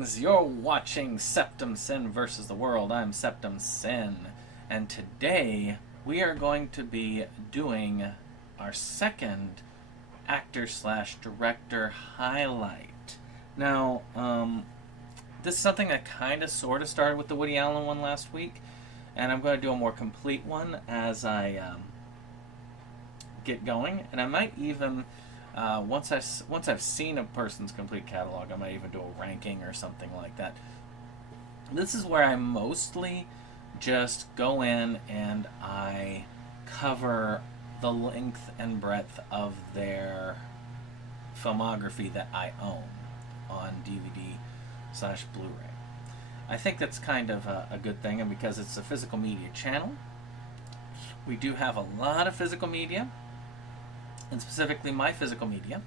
Greetings! You're watching SeptumSin versus the world. I'm SeptumSin, and today we are going to be doing our second actor/director highlight. Now, this is something that kind of sort of started with the Woody Allen one last week, and I'm going to do a more complete one as I get going, and I might even once I've seen a person's complete catalog, I might even do a ranking or something like that. This is where I mostly just go in and I cover the length and breadth of their filmography that I own on DVD/Blu-ray. I think that's kind of a good thing, and because it's a physical media channel, we do have a lot of physical media, and specifically my physical media.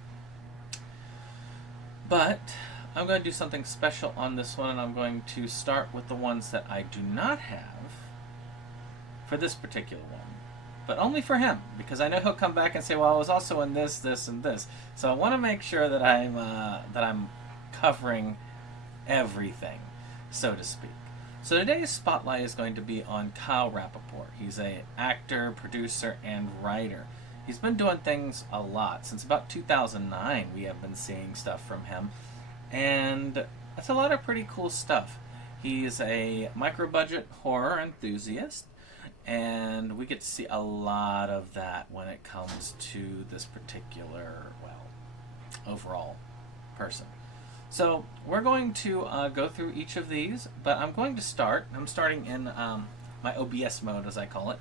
But I'm going to do something special on this one, and I'm going to start with the ones that I do not have for this particular one. But only for him, because I know he'll come back and say, well, I was also in this, this, and this. So I want to make sure that I'm covering everything, so to speak. So today's spotlight is going to be on Kyle Rappaport. He's an actor, producer, and writer. He's been doing things a lot. Since about 2009, we have been seeing stuff from him. And that's a lot of pretty cool stuff. He's a micro-budget horror enthusiast, and we get to see a lot of that when it comes to this particular, well, overall person. So we're going to go through each of these, but I'm starting in my OBS mode, as I call it,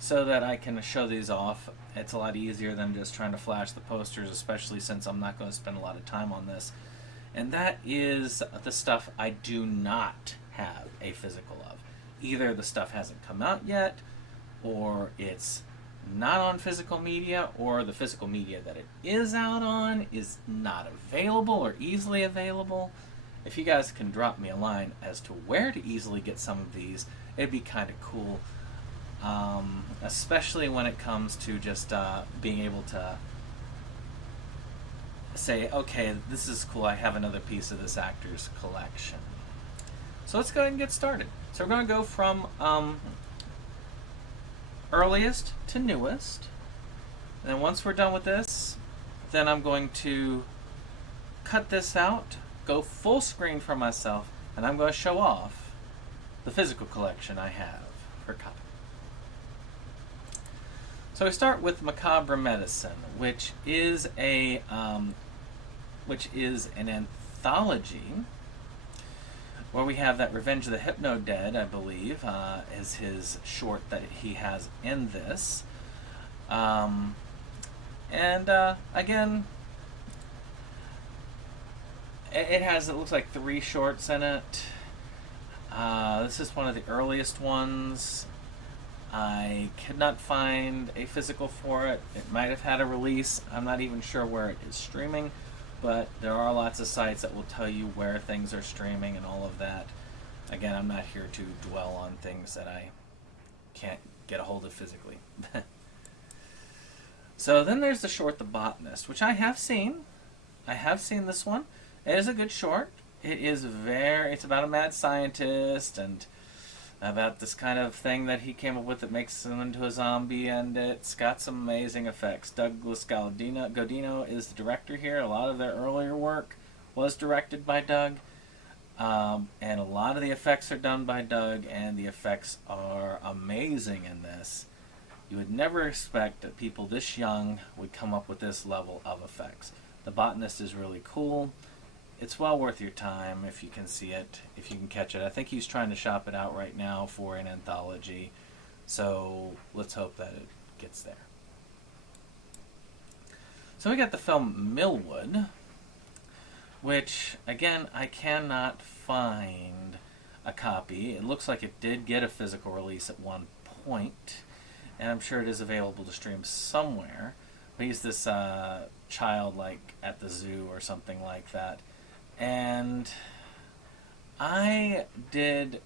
so that I can show these off. It's a lot easier than just trying to flash the posters, especially since I'm not going to spend a lot of time on this. And that is the stuff I do not have a physical of. Either the stuff hasn't come out yet, or it's not on physical media, or the physical media that it is out on is not available or easily available. If you guys can drop me a line as to where to easily get some of these, it'd be kind of cool. Especially when it comes to just being able to say, okay, this is cool, I have another piece of this actor's collection. So let's go ahead and get started. So we're going to go from earliest to newest. And then once we're done with this, then I'm going to cut this out, go full screen for myself, and I'm going to show off the physical collection I have for copy. So we start with Macabre Medicine, which is an anthology where we have that Revenge of the Hypno Dead, I believe, is his short that he has in this. Again, it looks like 3 shorts in it. This is one of the earliest ones. I could not find a physical for it. It might have had a release. I'm not even sure where it is streaming, but there are lots of sites that will tell you where things are streaming and all of that. Again, I'm not here to dwell on things that I can't get a hold of physically. So then there's the short The Botanist, which I have seen. I have seen this one. It is a good short. It's about a mad scientist and about this kind of thing that he came up with that makes him into a zombie, and it's got some amazing effects. Douglas Godino is the director here. A lot of their earlier work was directed by Doug, and a lot of the effects are done by Doug, and the effects are amazing in this. You would never expect that people this young would come up with this level of effects. The Botanist is really cool. It's well worth your time if you can see it, if you can catch it. I think he's trying to shop it out right now for an anthology, so let's hope that it gets there. So we got the film Millwood, which, again, I cannot find a copy. It looks like it did get a physical release at one point, and I'm sure it is available to stream somewhere. But he's this child, like, at the zoo or something like that. And I did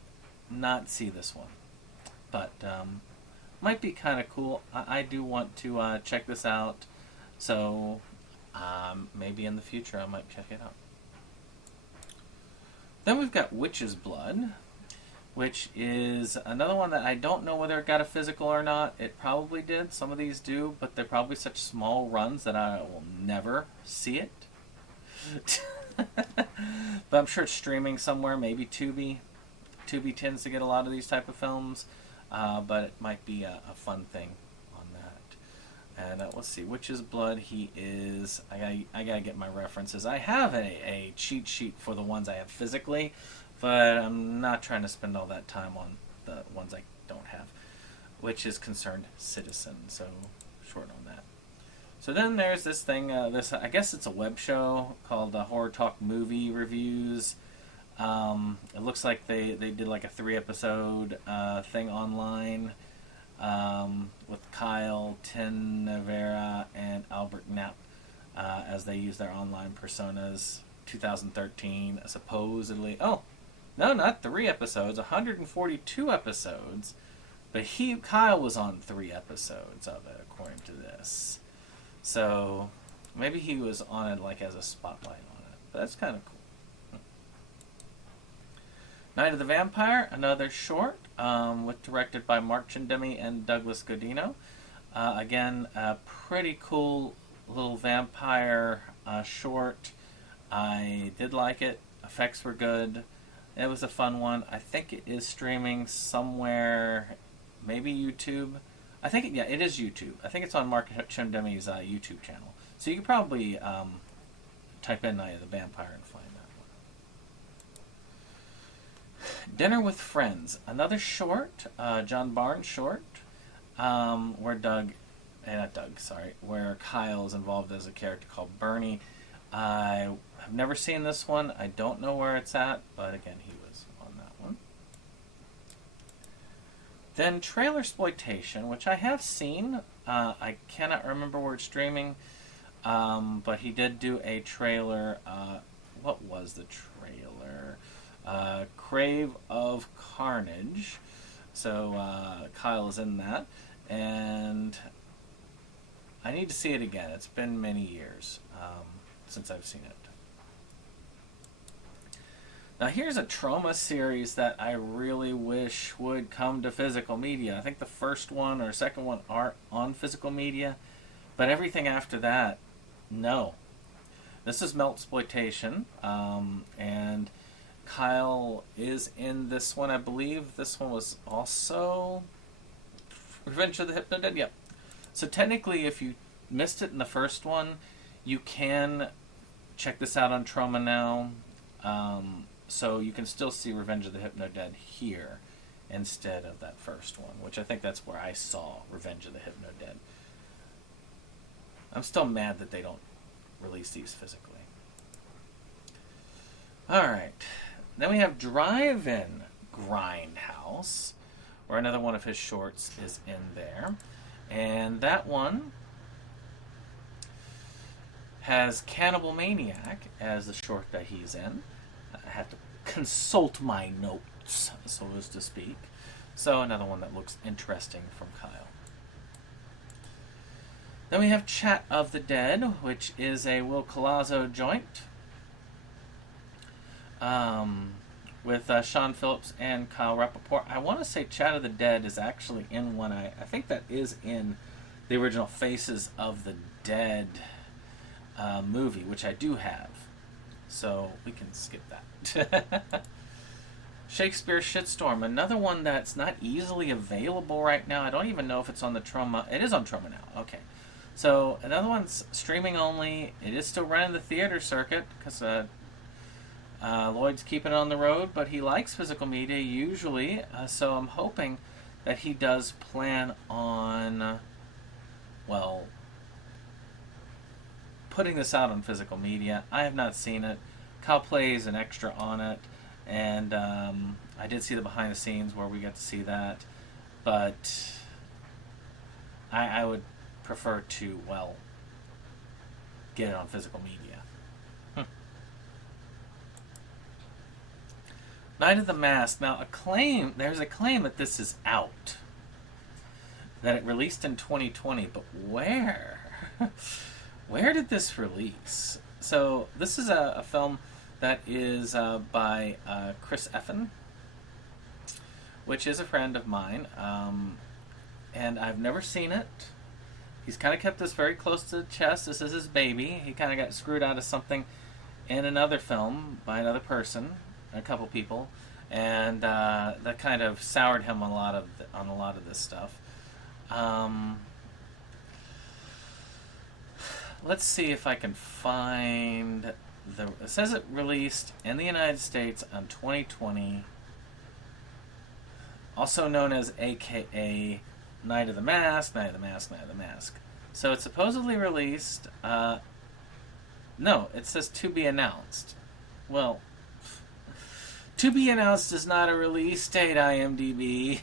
not see this one, but might be kind of cool. I do want to check this out, so maybe in the future I might check it out. Then we've got Witch's Blood, which is another one that I don't know whether it got a physical or not. It probably did. Some of these do, but they're probably such small runs that I will never see it. But I'm sure it's streaming somewhere, maybe Tubi. Tubi tends to get a lot of these type of films, but it might be a fun thing on that. And let's see, Witch's Blood, he is, I gotta get my references. I have a cheat sheet for the ones I have physically, but I'm not trying to spend all that time on the ones I don't have, which is Concerned Citizen, so short on that. So then there's this thing, I guess it's a web show called Horror Talk Movie Reviews. It looks like they did like a 3-episode thing online with Kyle, Tin Nevera, and Albert Knapp as they use their online personas. 2013, supposedly. Oh, no, not 3 episodes, 142 episodes. But Kyle was on 3 episodes of it, according to this. So maybe he was on it like as a spotlight on it. But that's kind of cool. Night of the Vampire, another short, directed by Mark Chindemi and Douglas Godino. Again, a pretty cool little vampire short. I did like it. Effects were good. It was a fun one. I think it is streaming somewhere, maybe YouTube. I think, it is YouTube. I think it's on Mark Chindemi's YouTube channel. So you could probably type in Night of the Vampire and find that one. Dinner with Friends, another short, John Barnes short, where Kyle is involved as a character called Bernie. I have never seen this one. I don't know where it's at, but again, he was on that one. Then Trailersploitation, which I have seen. I cannot remember where it's streaming, but he did do a trailer. What was the trailer? Crave of Carnage. So Kyle is in that, and I need to see it again. It's been many years since I've seen it. Now here's a trauma series that I really wish would come to physical media. I think the first one or second one are on physical media, but everything after that, no. This is Meltsploitation, and Kyle is in this one. I believe this one was also Revenge of the Hypnodead. Yep. So technically, if you missed it in the first one, you can check this out on Trauma Now. So you can still see Revenge of the Hypnodead here instead of that first one, which I think that's where I saw Revenge of the Hypnodead. I'm still mad that they don't release these physically. Alright. Then we have Drive-In Grindhouse, where another one of his shorts is in there. And that one has Cannibal Maniac as the short that he's in. I had to consult my notes, so as to speak. So another one that looks interesting from Kyle. Then we have Chat of the Dead, which is a Will Colazzo joint with Sean Phillips and Kyle Rappaport. I want to say Chat of the Dead is actually in one. I think that is in the original Faces of the Dead movie, which I do have. So we can skip that. Shakespeare Shitstorm, another one that's not easily available right now. I don't even know if it's on the Trauma. It is on Trauma Now. Okay. So another one's streaming only. It is still running the theater circuit because Lloyd's keeping it on the road, but he likes physical media usually. So I'm hoping that he does plan on, putting this out on physical media. I have not seen it. Kyle plays an extra on it, and I did see the behind the scenes where we got to see that, but I would prefer to, get it on physical media. Night of the Mask. Now, there's a claim that this is out, that it released in 2020, but where? Where did this release? So this is a film That is by Chris Effen, which is a friend of mine, and I've never seen it. He's kind of kept this very close to the chest. This is his baby. He kind of got screwed out of something in another film by another person, a couple people, and that kind of soured him on a lot of this stuff. Let's see if I can find it says it released in the United States on 2020, also known as AKA Night of the Mask, Night of the Mask, Night of the Mask. So it's supposedly released. No, it says to be announced. Well, to be announced is not a release date, IMDb.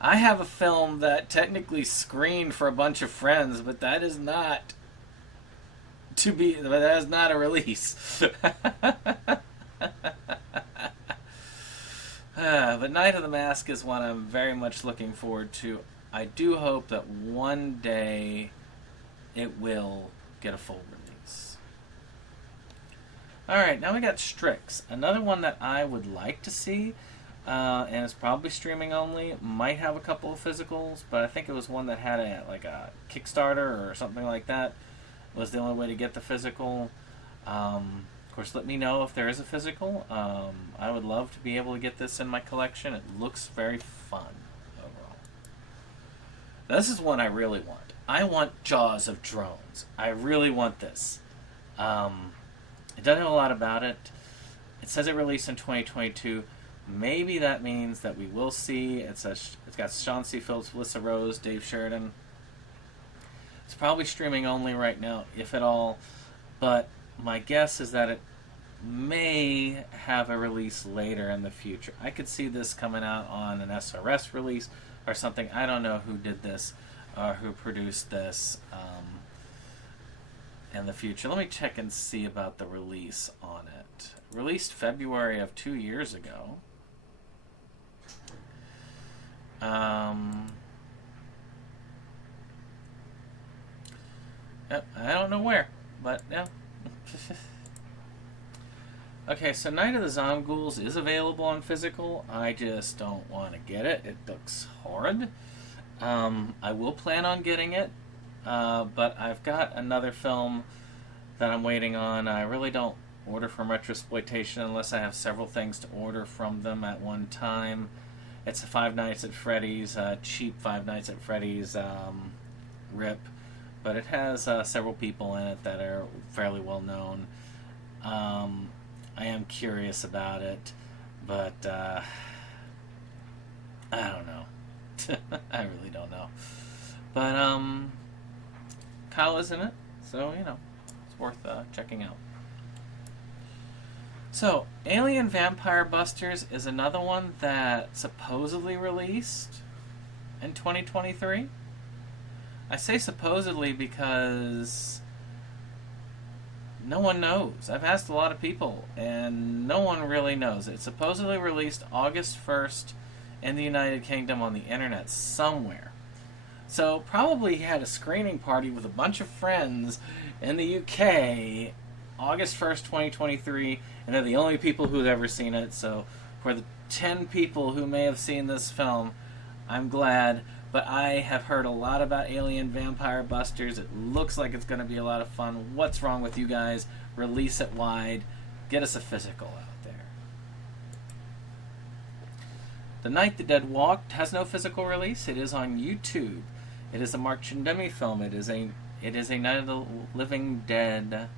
I have a film that technically screened for a bunch of friends, but that is not that is not a release. But Night of the Mask is one I'm very much looking forward to. I do hope that one day it will get a full release. Alright, now we got Strix. Another one that I would like to see, and it's probably streaming only. Might have a couple of physicals, but I think it was one that had a Kickstarter or something like that. Was the only way to get the physical. Of course, let me know if there is a physical. I would love to be able to get this in my collection. It looks very fun overall. Now, this is one I really want. I want Jaws of Drones. I really want this. It doesn't know a lot about it. It says it released in 2022. Maybe that means that we will see. It's got Sean C. Phillips, Melissa Rose, Dave Sheridan. It's probably streaming only right now, if at all. But my guess is that it may have a release later in the future. I could see this coming out on an SRS release or something. I don't know who did this or who produced this in the future. Let me check and see about the release on it. Released February of 2 years ago. I don't know where, but yeah. Okay, so Night of the Zomghouls is available on physical. I just don't want to get it. It looks horrid. I will plan on getting it, but I've got another film that I'm waiting on. I really don't order from Retrosploitation unless I have several things to order from them at one time. It's a Five Nights at Freddy's, cheap Five Nights at Freddy's rip. But it has several people in it that are fairly well known. I am curious about it, but I don't know. I really don't know. But Kyle is in it, so it's worth checking out. So, Alien Vampire Busters is another one that supposedly released in 2023. I say supposedly because no one knows. I've asked a lot of people, and no one really knows. It supposedly released August 1st in the United Kingdom on the internet somewhere. So probably he had a screening party with a bunch of friends in the UK, August 1st, 2023, and they're the only people who've ever seen it. So for the 10 people who may have seen this film, I'm glad. But I have heard a lot about Alien Vampire Busters. It looks like it's going to be a lot of fun. What's wrong with you guys? Release it wide. Get us a physical out there. The Night the Dead Walked has no physical release. It is on YouTube. It is a Mark Chindemi film. It is a Night of the Living Dead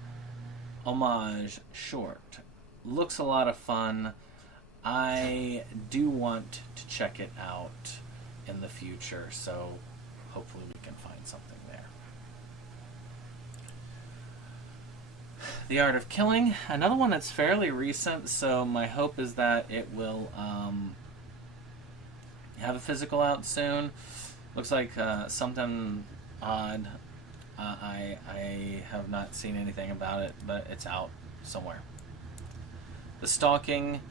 homage short. Looks a lot of fun. I do want to check it out in the future, so hopefully we can find something there. The Art of Killing, another one that's fairly recent, so my hope is that it will have a physical out soon. Looks like something odd. I have not seen anything about it, but it's out somewhere. The Stalking,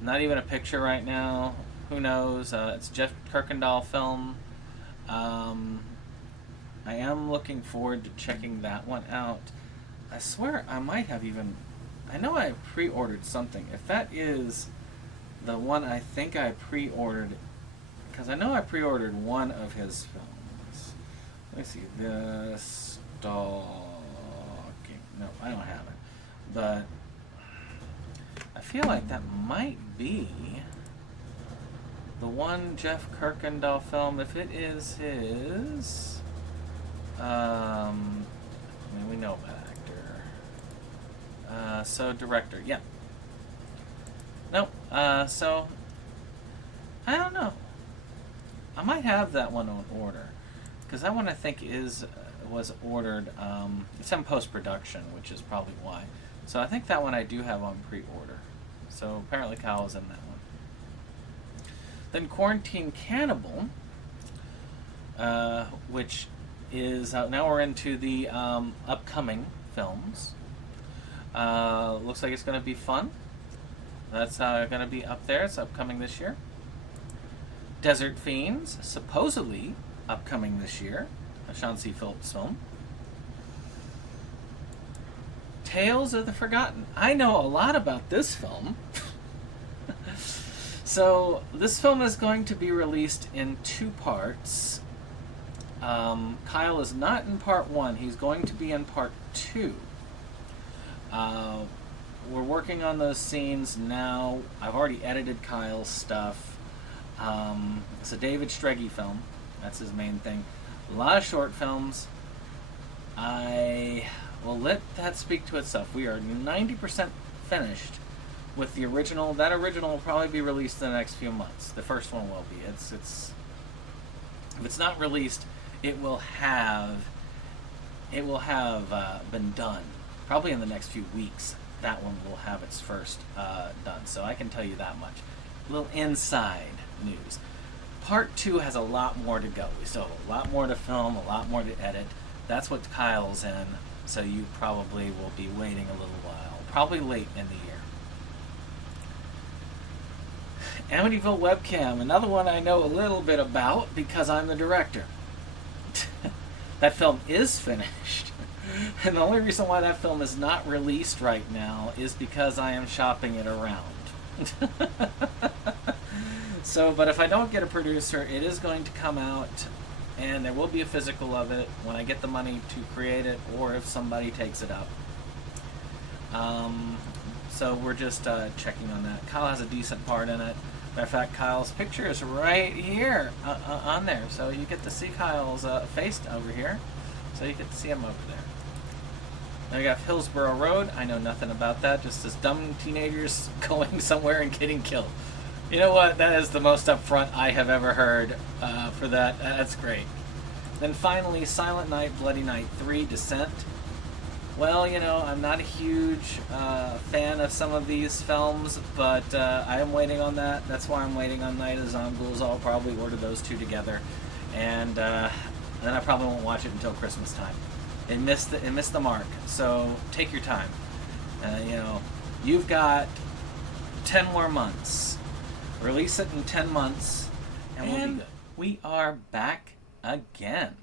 not even a picture right now. Who knows? It's a Jeff Kirkendall film. I am looking forward to checking that one out. I swear I might have even... I know I pre-ordered something. If that is the one I think I pre-ordered... Because I know I pre-ordered one of his films. Let me see. The Stalking... No, I don't have it. But I feel like that might be the one Jeff Kirkendall film. If it is his... I mean, we know about actor. So director, yeah. Nope. So I don't know. I might have that one on order, because that one I think was ordered. It's in post production, which is probably why. So I think that one I do have on pre-order. So apparently Kyle is in that one. Then Quarantine Cannibal, which is now we're into the upcoming films. Looks like it's going to be fun. That's going to be up there. It's upcoming this year. Desert Fiends, supposedly upcoming this year. A Sean C. Phillips film. Tales of the Forgotten. I know a lot about this film. So this film is going to be released in 2 parts. Kyle is not in part 1. He's going to be in part 2. We're working on those scenes now. I've already edited Kyle's stuff. It's a David Streggy film. That's his main thing. A lot of short films. I will let that speak to itself. We are 90% finished with the original. That original will probably be released in the next few months. The first one will be. It's if it's not released, it will have been done. Probably in the next few weeks, that one will have its first done. So I can tell you that much. A little inside news. Part 2 has a lot more to go. We still have a lot more to film, a lot more to edit. That's what Kyle's in, so you probably will be waiting a little while. Probably late in the year. Amityville Webcam, another one I know a little bit about because I'm the director. That film is finished. And the only reason why that film is not released right now is because I am shopping it around. So, but if I don't get a producer, it is going to come out, and there will be a physical of it when I get the money to create it, or if somebody takes it up. So we're just checking on that. Kyle has a decent part in it. Matter of fact, Kyle's picture is right here on there, so you get to see Kyle's face over here, so you get to see him over there. Now we got Hillsborough Road. I know nothing about that, just as dumb teenagers going somewhere and getting killed. You know what? That is the most upfront I have ever heard for that. That's great. Then finally, Silent Night, Bloody Night 3, Descent. Well, you know, I'm not a huge fan of some of these films, but I am waiting on that. That's why I'm waiting on Night of Zombies. I'll probably order those 2 together, and then I probably won't watch it until Christmas time. It missed the mark. So take your time. You know, you've got 10 more months. Release it in 10 months, and we'll be good. We are back again.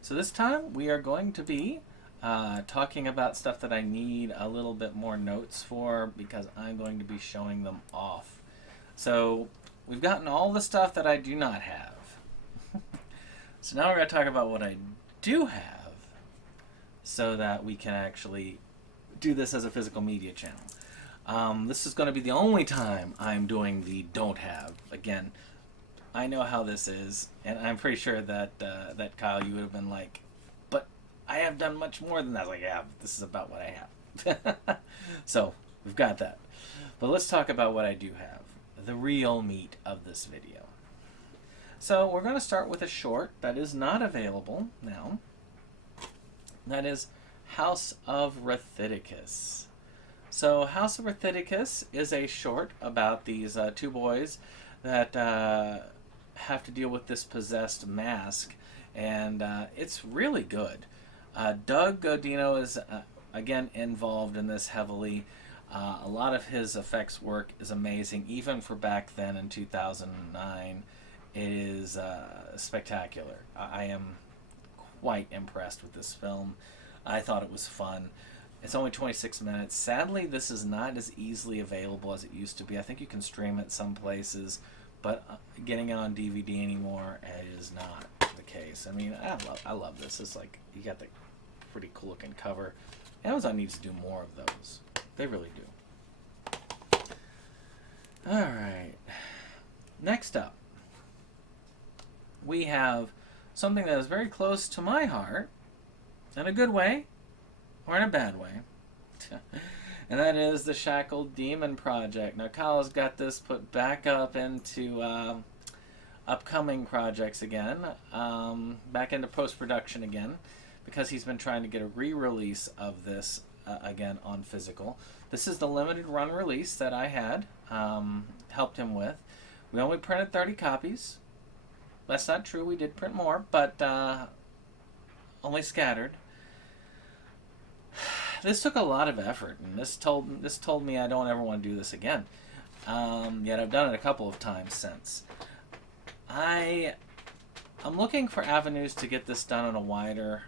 So this time we are going to be talking about stuff that I need a little bit more notes for, because I'm going to be showing them off. So we've gotten all the stuff that I do not have. So now we're going to talk about what I do have, so that we can actually do this as a physical media channel. This is going to be the only time I'm doing the don't have. Again, I know how this is, and I'm pretty sure that that Kyle, you would have been like, but I have done much more than that. I was like, yeah, this is about what I have. So we've got that. But let's talk about what I do have, the real meat of this video. So we're going to start with a short that is not available now. That is House of Rathidicus. So House of Rathidicus is a short about these 2 boys that have to deal with this possessed mask, and it's really good. Doug Godino is again involved in this heavily. A lot of his effects work is amazing, even for back then in 2009. It is spectacular. I am quite impressed with this film. I thought it was fun. It's only 26 minutes. Sadly, this is not as easily available as it used to be. I think you can stream it some places, but getting it on DVD anymore is not the case. I mean, I love this. It's like, you got the pretty cool looking cover. Amazon needs to do more of those. They really do. Alright. Next up, we have something that is very close to my heart, in a good way, or in a bad way. And that is the Shackled Demon Project. Now, Kyle's got this put back up into upcoming projects again, back into post-production again, because he's been trying to get a re-release of this again on physical. This is the limited run release that I had helped him with. We only printed 30 copies. That's not true. We did print more, but only scattered. This took a lot of effort, and this told me I don't ever want to do this again. Yet I've done it a couple of times since. I'm looking for avenues to get this done on a wider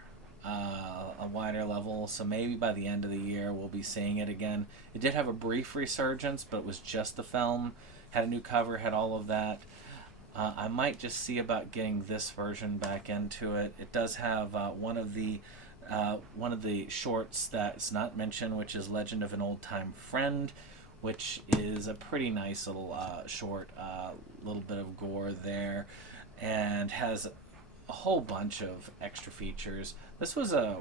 level, so maybe by the end of the year we'll be seeing it again. It did have a brief resurgence, but it was just the film, had a new cover, had all of that. I might just see about getting this version back into it. It does have one of the shorts that's not mentioned, which is Legend of an Old Time Friend, which is a pretty nice little short, little bit of gore there, and has a whole bunch of extra features. This was a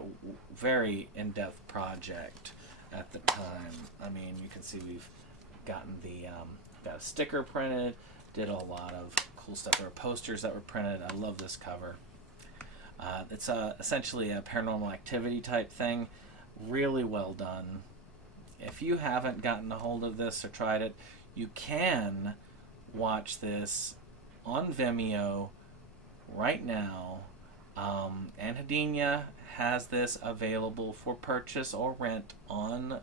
very in-depth project at the time. I mean, you can see we've gotten got a sticker printed, did a lot of cool stuff. There were posters that were printed. I love this cover. It's essentially a Paranormal Activity type thing. Really well done. If you haven't gotten a hold of this or tried it, you can watch this on Vimeo right now. Anhedenia has this available for purchase or rent on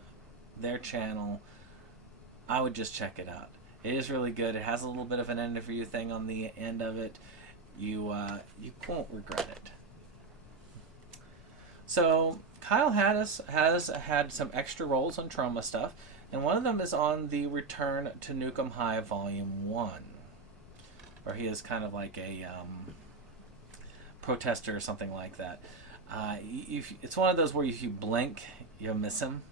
their channel. I would just check it out. It is really good. It has a little bit of an interview thing on the end of it. You won't regret it. So Kyle has had some extra roles on Trauma stuff, and one of them is on the Return to Nukem High Volume 1, where he is kind of like a protester or something like that. It's one of those where if you blink, you'll miss him.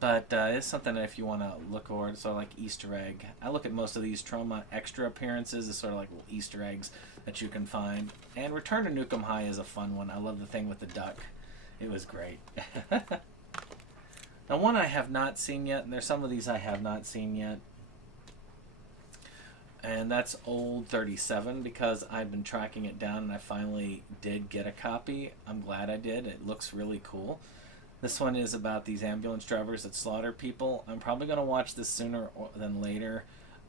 But it's something that if you want to look for, it's sort of like Easter egg. I look at most of these Trauma extra appearances as sort of like little Easter eggs that you can find. And Return to Nukem High is a fun one. I love the thing with the duck. It was great. Now, one I have not seen yet, and there's some of these I have not seen yet, and that's Old 37, because I've been tracking it down and I finally did get a copy. I'm glad I did. It looks really cool. This one is about these ambulance drivers that slaughter people. I'm probably going to watch this sooner than later.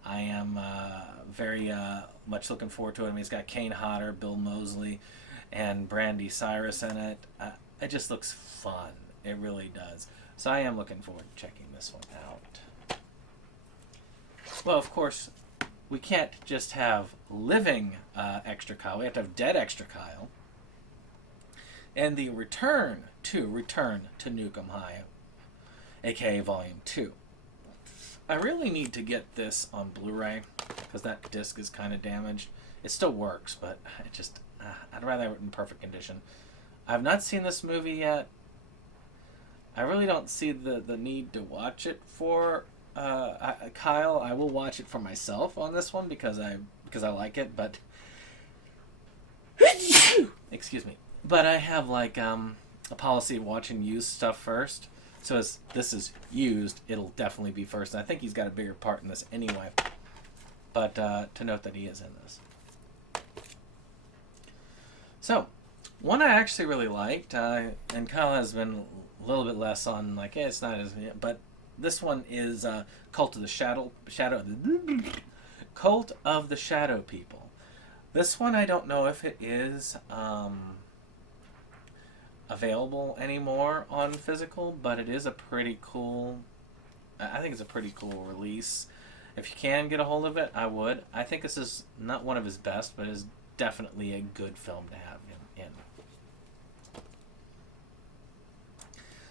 I am very much looking forward to it. I mean, it's got Kane Hodder, Bill Moseley, and Brandy Cyrus in it. It just looks fun. It really does. So I am looking forward to checking this one out. Well, of course, we can't just have living Extra Kyle. We have to have dead Extra Kyle. And the Return to Nukem High, aka Volume 2. I really need to get this on Blu-ray, because that disc is kind of damaged. It still works, but I'd rather have it in perfect condition. I've not seen this movie yet. I really don't see the need to watch it for Kyle. I will watch it for myself on this one because I like it, but excuse me. But I have like a policy of watching used stuff first. So as this is used, it'll definitely be first. And I think he's got a bigger part in this anyway. But to note that he is in this. So, one I actually really liked, and Kyle has been a little bit less on, like, it's not as, but this one is Cult of the Cult of the Shadow People. This one I don't know if it is available anymore on physical, but it is a pretty cool, I think it's a pretty cool release. If you can get a hold of it, I would. I think this is not one of his best, but is definitely a good film to have him in.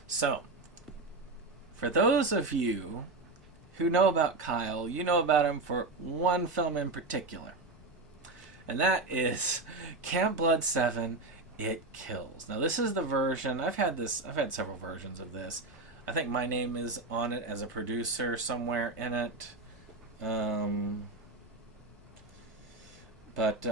So, For those of you who know about Kyle, you know about him for one film in particular. And that is Camp Blood 7, It Kills. Now this is the version, I've had several versions of this. I think my name is on it as a producer somewhere in it. But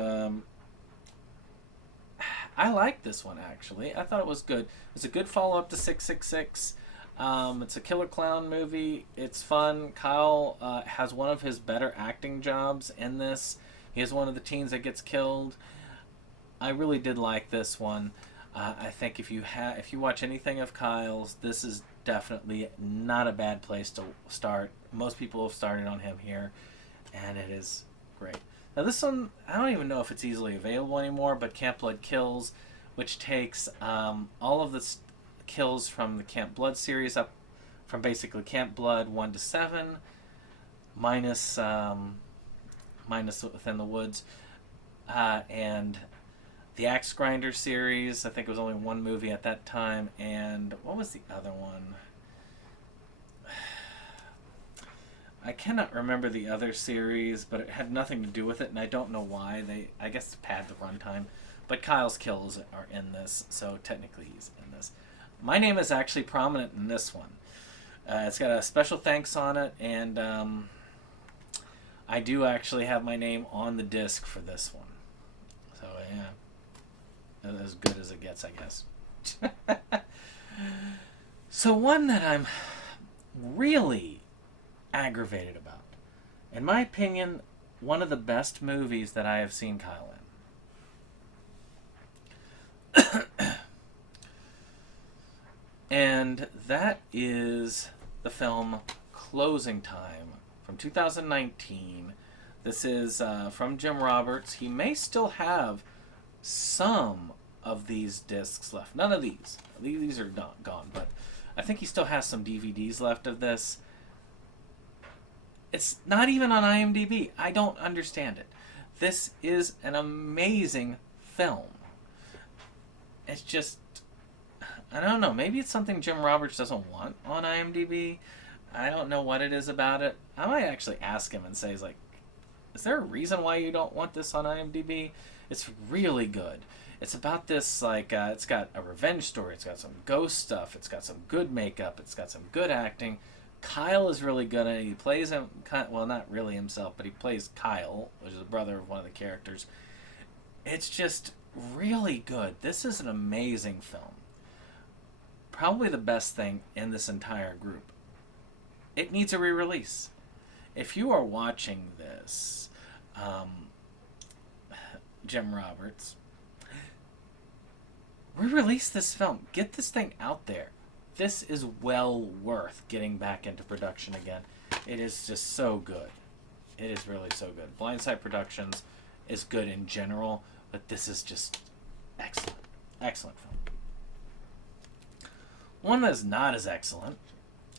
I like this one, actually. I thought it was good. It's a good follow-up to 666. It's a killer clown movie. It's fun. Kyle has one of his better acting jobs in this. He is one of the teens that gets killed. I really did like this one. I think if you watch anything of Kyle's, this is definitely not a bad place to start. Most people have started on him here, and it is great. Now this one, I don't even know if it's easily available anymore, but Camp Blood Kills, which takes all of the kills from the Camp Blood series up from basically Camp Blood 1 to 7, minus Within the Woods, and the Axe Grinder series. I think it was only one movie at that time, and what was the other one? I cannot remember the other series, but it had nothing to do with it, and I don't know why. I guess to pad the runtime. But Kyle's kills are in this, so technically he's in this. My name is actually prominent in this one. It's got a special thanks on it, and I do actually have my name on the disc for this one. So, yeah. As good as it gets, I guess. So one that I'm really aggravated about. In my opinion, one of the best movies that I have seen Kyle in. And that is the film Closing Time from 2019. This is from Jim Roberts. He may still have some of these discs left. None of these. These are gone, but I think he still has some DVDs left of this. It's not even on IMDb. I don't understand it. This is an amazing film. It's just, I don't know. Maybe it's something Jim Roberts doesn't want on IMDb. I don't know what it is about it. I might actually ask him and say, is there a reason why you don't want this on IMDb? It's really good. It's about this, it's got a revenge story. It's got some ghost stuff. It's got some good makeup. It's got some good acting. Kyle is really good at it. He plays him, well, not really himself, but he plays Kyle, which is the brother of one of the characters. It's just really good. This is an amazing film. Probably the best thing in this entire group. It needs a re-release. If you are watching this, Jim Roberts, re-release this film. Get this thing out there. This is well worth getting back into production again. It is just so good. It is really so good. Blindside Productions is good in general, but this is just excellent. Excellent film. One that is not as excellent,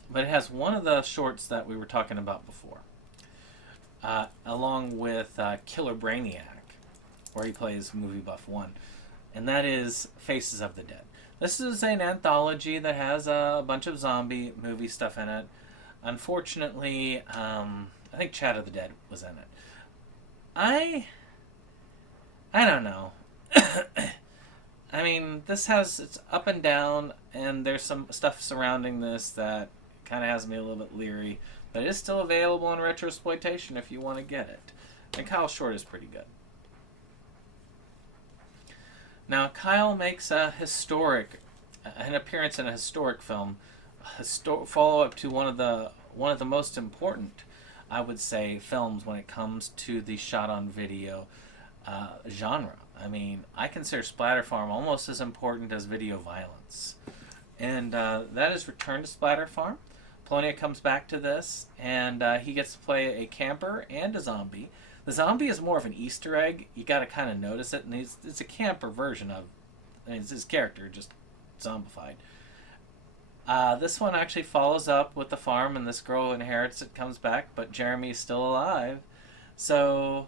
but it has one of the shorts that we were talking about before, along with Killer Brainiac, where he plays Movie Buff 1, and that is Faces of the Dead. This is an anthology that has a bunch of zombie movie stuff in it. Unfortunately, I think Chad of the Dead was in it. I don't know. I mean, it's up and down, and there's some stuff surrounding this that kind of has me a little bit leery, but it is still available on Retrosploitation if you want to get it. And Kyle Short is pretty good. Now, Kyle makes an appearance in a historic film, follow-up to one of the most important, I would say, films when it comes to the shot-on-video genre. I mean, I consider Splatter Farm almost as important as video violence. And that is Return to Splatter Farm. Polonia comes back to this, and he gets to play a camper and a zombie. The zombie is more of an Easter egg. You got to kind of notice it, and it's a camper version of, it's his character, just zombified. This one actually follows up with the farm, and this girl inherits it, comes back, but Jeremy's still alive. So,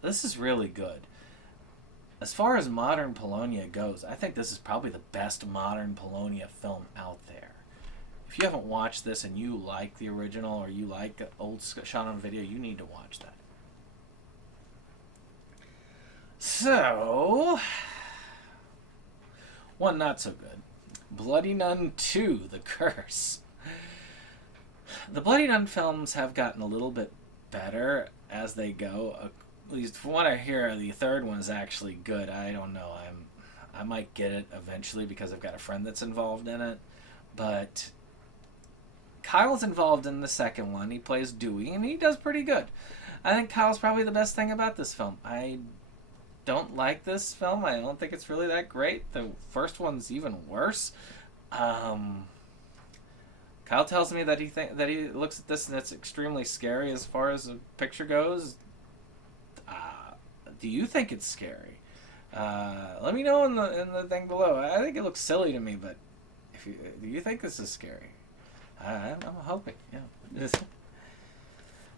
this is really good. As far as modern Polonia goes, I think this is probably the best modern Polonia film out there. if you haven't watched this and you like the original or you like old shot on video, you need to watch that. So, one not so good. Bloody Nun 2, The Curse. The Bloody Nun films have gotten a little bit better as they go. At least from what I hear, the third one is actually good. I don't know. I might get it eventually because I've got a friend that's involved in it. But Kyle's involved in the second one. He plays Dewey, and he does pretty good. I think Kyle's probably the best thing about this film. I don't like this film. I don't think it's really that great. The first one's even worse. Kyle tells me that he looks at this and it's extremely scary as far as the picture goes. Do you think it's scary? Let me know in the thing below. I think it looks silly to me, but do you think this is scary? I'm hoping. Yeah.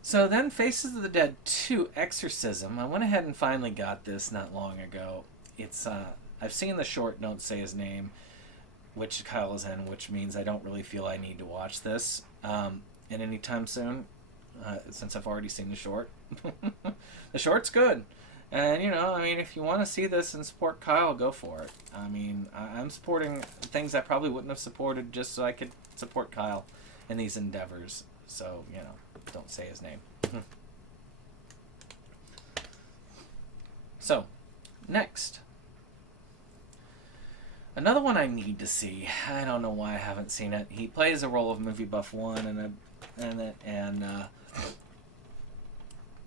So then, Faces of the Dead 2: Exorcism. I went ahead and finally got this not long ago. It's I've seen the short Don't Say His Name, which Kyle is in, which means I don't really feel I need to watch this in any time soon, since I've already seen the short. The short's good. And, if you want to see this and support Kyle, go for it. I'm supporting things I probably wouldn't have supported just so I could support Kyle in these endeavors. So, don't say his name. So, next. Another one I need to see. I don't know why I haven't seen it. He plays a role of Movie Buff 1 and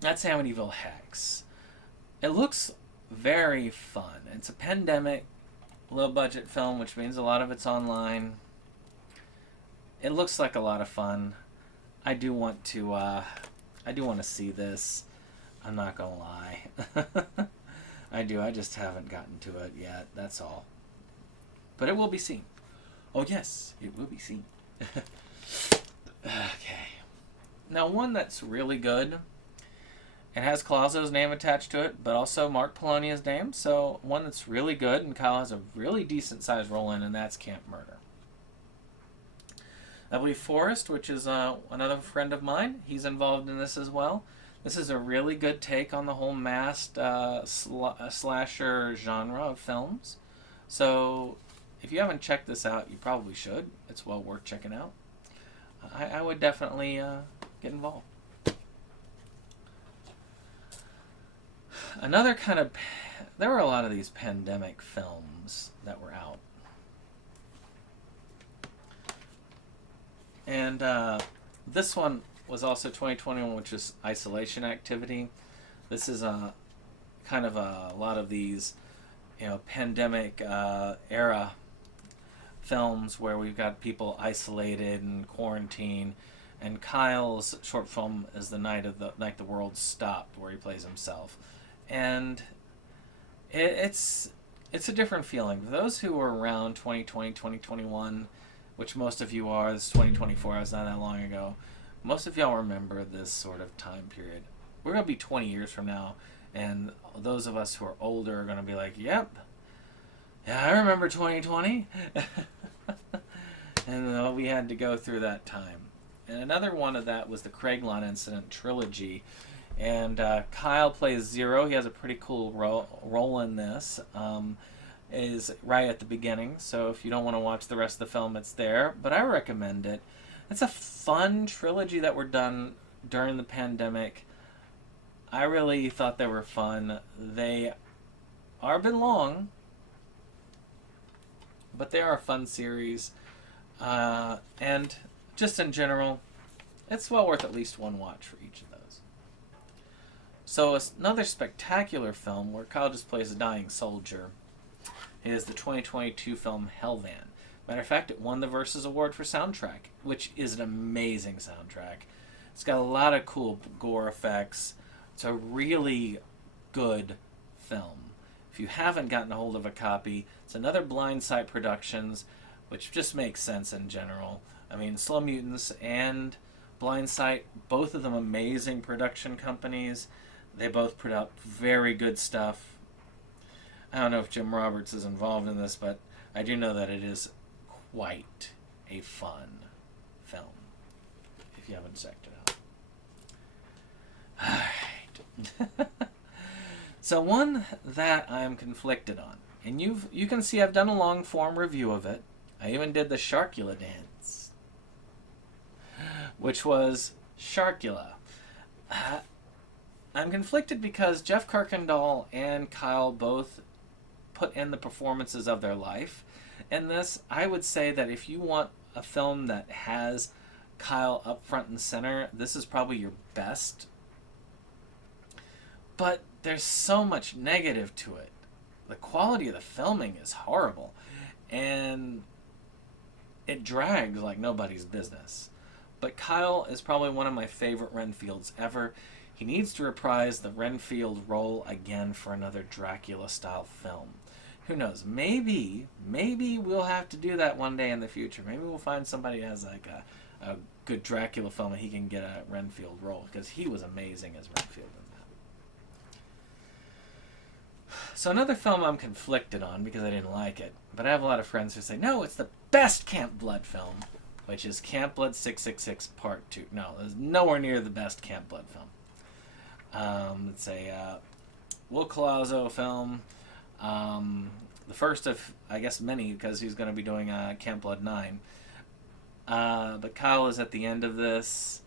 that's Amityville Hex. It looks very fun. It's a pandemic, low-budget film, which means a lot of it's online. It looks like a lot of fun. I do want to see this. I'm not gonna lie. I do. I just haven't gotten to it yet. That's all. But it will be seen. Oh yes, it will be seen. Okay. Now one that's really good. It has Colazzo's name attached to it, but also Mark Polonia's name. So one that's really good, and Kyle has a really decent sized role in, and that's Camp Murder. I believe Forrest, which is another friend of mine, he's involved in this as well. This is a really good take on the whole masked slasher genre of films. So if you haven't checked this out, you probably should. It's well worth checking out. I would definitely get involved. Another kind of... There were a lot of these pandemic films that were out. And this one was also 2021, which is Isolation Activity. This is a kind of a lot of these, pandemic era films where we've got people isolated and quarantined. And Kyle's short film is The Night the World Stopped, where he plays himself. And it's a different feeling. For those who were around 2020, 2021, which most of you are, this is 2024, I was not that long ago, most of y'all remember this sort of time period. We're going to be 20 years from now, and those of us who are older are going to be like, yep, yeah, I remember 2020. And we had to go through that time. And another one of that was the Craiglon Incident trilogy. And Kyle plays Zero. He has a pretty cool role in this. Is right at the beginning, so if you don't want to watch the rest of the film, it's there. But I recommend it. It's a fun trilogy that were done during the pandemic. I really thought they were fun. They are a bit long, but they are a fun series. And just in general, it's well worth at least one watch for each of those. So another spectacular film where Kyle just plays a dying soldier is the 2022 film Hellvan. Matter of fact, it won the Versus Award for soundtrack, which is an amazing soundtrack. It's got a lot of cool gore effects. It's a really good film. If you haven't gotten a hold of a copy, it's another Blind Sight Productions, which just makes sense in general. Slow Mutants and Blind Sight, both of them amazing production companies. They both put out very good stuff. I don't know if Jim Roberts is involved in this, but I do know that it is quite a fun film, if you haven't checked it out. Alright. So one that I'm conflicted on, and you can see I've done a long form review of it. I even did the Sharkula dance, which was Sharkula. I'm conflicted because Jeff Kirkendall and Kyle both put in the performances of their life. And this, I would say that if you want a film that has Kyle up front and center, this is probably your best. But there's so much negative to it. The quality of the filming is horrible. And it drags like nobody's business. But Kyle is probably one of my favorite Renfields ever. He needs to reprise the Renfield role again for another Dracula-style film. Who knows? Maybe we'll have to do that one day in the future. Maybe we'll find somebody who has like a good Dracula film and he can get a Renfield role, because he was amazing as Renfield in that. So another film I'm conflicted on because I didn't like it, but I have a lot of friends who say, no, it's the best Camp Blood film, which is Camp Blood 666 Part 2. No, it's nowhere near the best Camp Blood film. It's a Will Colazzo film. The first of, I guess, many, because he's going to be doing Camp Blood 9. But Kyle is at the end of this.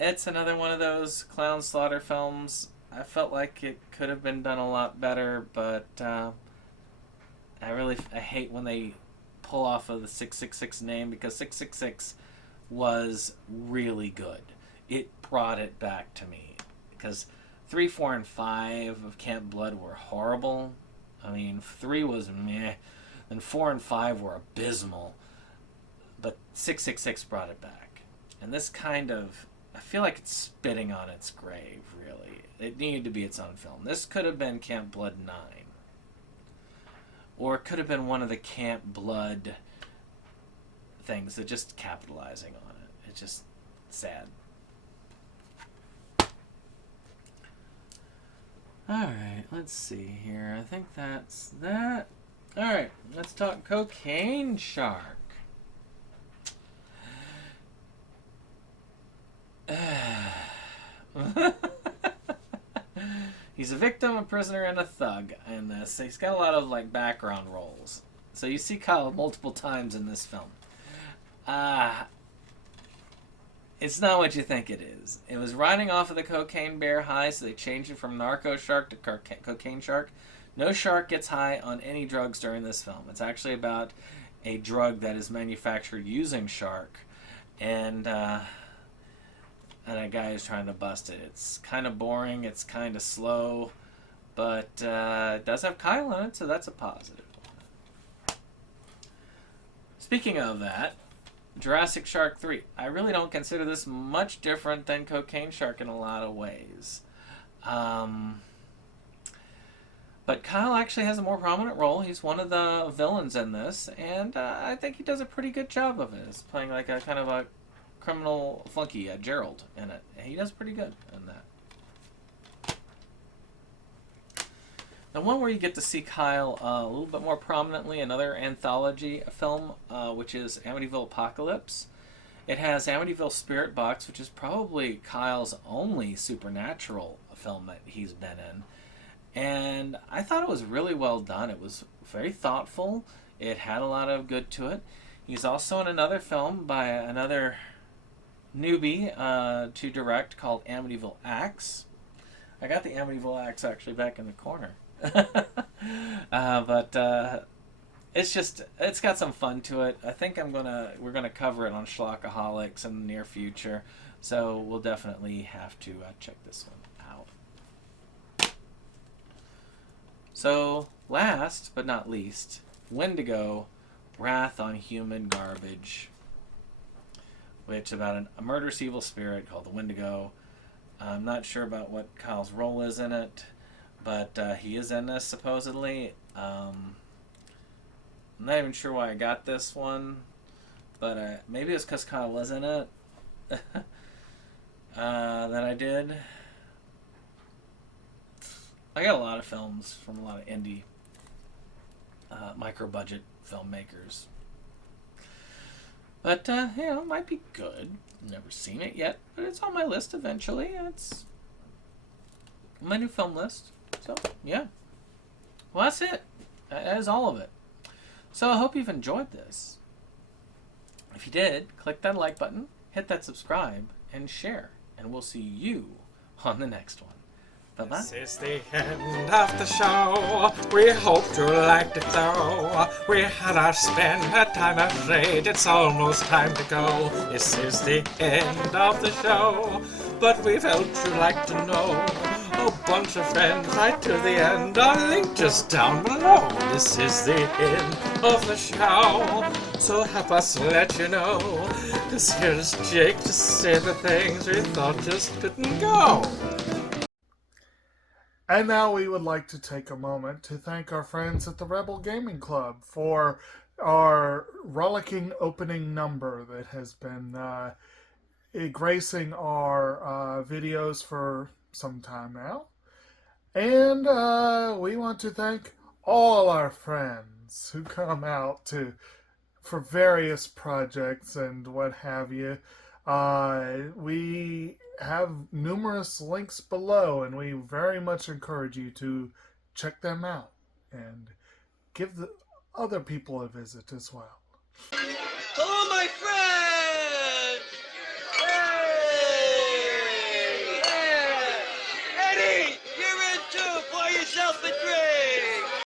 It's another one of those clown slaughter films. I felt like it could have been done a lot better, but I hate when they pull off of the 666 name, because 666 was really good. It brought it back to me, because 3, 4, and 5 of Camp Blood were horrible. I mean, 3 was meh, and 4 and 5 were abysmal, but 666 brought it back. And this kind of, I feel like it's spitting on its grave, really. It needed to be its own film. This could have been Camp Blood 9. Or it could have been one of the Camp Blood things that just capitalizing on it. It's just sad. Alright, let's see here. I think that's that. Alright, let's talk Cocaine Shark. He's a victim, a prisoner, and a thug in this. He's got a lot of like background roles. So you see Kyle multiple times in this film. It's not what you think it is. It was riding off of the cocaine bear high, so they changed it from narco shark to cocaine shark. No shark gets high on any drugs during this film. It's actually about a drug that is manufactured using shark, and a guy is trying to bust it. It's kind of boring. It's kind of slow, but it does have Kyle in it, so that's a positive. Speaking of that, Jurassic Shark 3. I really don't consider this much different than Cocaine Shark in a lot of ways. But Kyle actually has a more prominent role. He's one of the villains in this, and I think he does a pretty good job of it. He's playing like a kind of a criminal flunky, Gerald, in it. He does pretty good in that. The one where you get to see Kyle a little bit more prominently, another anthology film, which is Amityville Apocalypse. It has Amityville Spirit Box, which is probably Kyle's only supernatural film that he's been in. And I thought it was really well done. It was very thoughtful. It had a lot of good to it. He's also in another film by another newbie to direct called Amityville Axe. I got the Amityville Axe actually back in the corner. But it's got some fun to it. I think we're gonna cover it on Schlockaholics in the near future, so we'll definitely have to check this one out. So last but not least, Wendigo, Wrath on Human Garbage, which is about a murderous evil spirit called the Wendigo. I'm not sure about what Kyle's role is in it, but he is in this supposedly. I'm not even sure why I got this one, but maybe it's because Kyle was in it that I did. I got a lot of films from a lot of indie micro-budget filmmakers. But, it might be good. Never seen it yet, but it's on my list eventually, and it's my new film list. So, yeah. Well, that's it. That is all of it. So I hope you've enjoyed this. If you did, click that like button, hit that subscribe, and share. And we'll see you on the next one. Bye-bye. This is the end of the show. We hope you liked it though. We had our spend, a time afraid. It's almost time to go. This is the end of the show. But we felt you'd like to know. A bunch of friends right to the end. Our link just down below. This is the end of the show. So help us let you know. 'Cause here's Jake to say the things we thought just couldn't go. And now we would like to take a moment to thank our friends at the Rebel Gaming Club for our rollicking opening number that has been gracing our videos for some time now. And we want to thank all our friends who come out for various projects and what have you. We have numerous links below, and we very much encourage you to check them out and give the other people a visit as well. Hello, my friends! Hey! Yeah! Eddie, you're in too! Pour yourself a drink!